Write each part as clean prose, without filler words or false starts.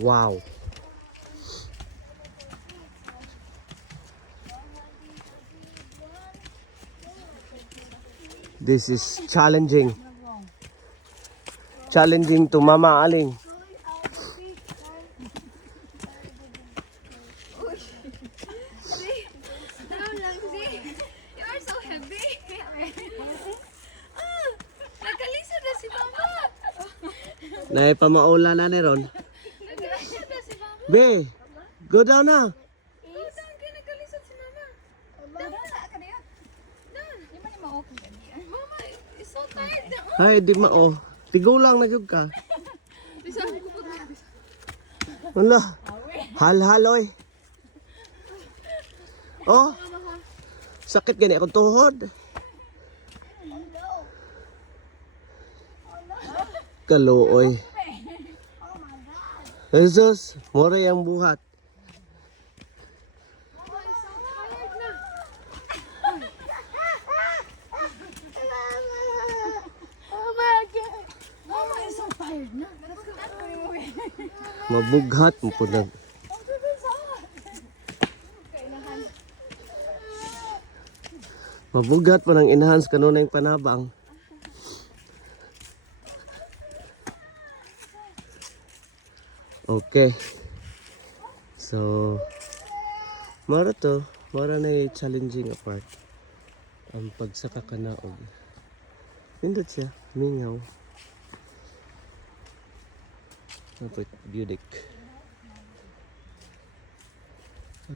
Wow. This is challenging. Challenging to Mama Aling. You are so heavy. Nagkalisod na si Mama. Naipamaula na ni Ron. Nagkalisod na si Mama. Be, go down na. Saan kayo nagkalisod si Mama? Mama, saan ka na yun? Doon. Di ba ni ma-open ka niya? Mama is so tired na. Ay, di mao. Tigo lang na jud ka. Bisa ko po na. Wala. Hal-haloy. Oh. Sakit gani akong tuhod. Kaluoy. Jesus, mura yung buhat. Mama is so tired na. Mama is so tired na. Mabughat mo po na. Mabugat pa ng enhance kanunay panabang. Okay. So, mara na yung challenging apart. Ang pagsaka kanaog. Nindot siya, mingaw. Dapat budik.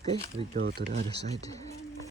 Okay, we go to the other side.